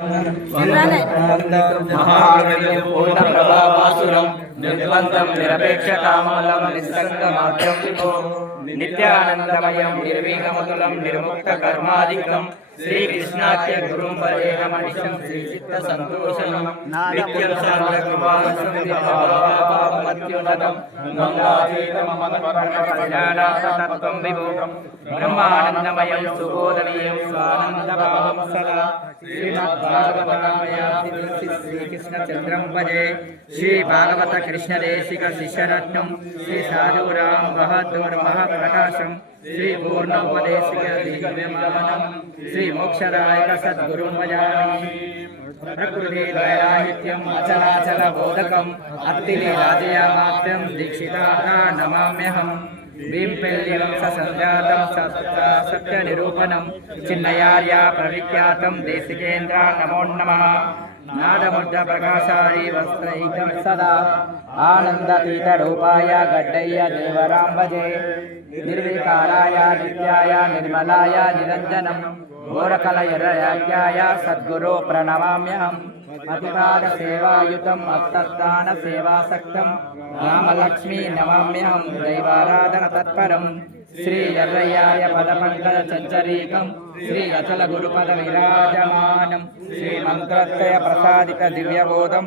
महागणिपूर्णप्रभावासुरं निर्द्वन्द्वं निरपेक्षकामलं निस्सङ्गमाद्यं विभो नित्यानन्दमयं निर्विघ्नमतुलं निर्मुक्तकर्मादिकं श्रीकृष्णाख्य गुरुं वरेहमनिशं श्रीचित्तसन्तोषं नित्यं सर्वकृपासुरमत्युन्नतं गङ्गातीतममत्वरणकल्याणातत्त्वं विभोगं ब्रह्मानन्दमयं सुबोधनीयं स्वानन्दभावं सदा श्रीकृष्णचन्द्रं भजे श्रीभागवत कृष्णदेशिक शिष्यरत्नं श्रीसाधुराम बहदूर महाप्रकाशं श्रीपूर्णोपदेशिक दिव्यमानं श्रीमोक्षदायक सद्गुरुं भजामि प्रकृति दैराहित्यम् अचलाचलबोधकम् अत्तिलीलाजयामात्यं दीक्षिताः नमाम्यहम् भीम्पेल्यं ससञ्जातं सत्यनिरूपणं चिन्नयार्या प्रविख्यातं देशिकेन्द्र नमो नमः नादमुद्रप्रकाशारी वस्त्रैकं सदा आनन्दतीतरूपाय गड्डय्य देवरां भजे निर्विकाराय नित्याय निर्मलाय निरञ्जनं घोरकलयरयाज्ञाय सद्गुरो प्रणमाम्यहम् अतिपादसेवायुतम् अस्तत्तानसेवासक्तं रामलक्ष्मी नमाम्यहं दैवाराधनतत्परं श्रीयर्रय्याय पदपङ्कजचञ्चरीकं श्री अचलगुरुपदविराजमानं श्रीमन्त्रत्रयप्रसादितदिव्यबोधं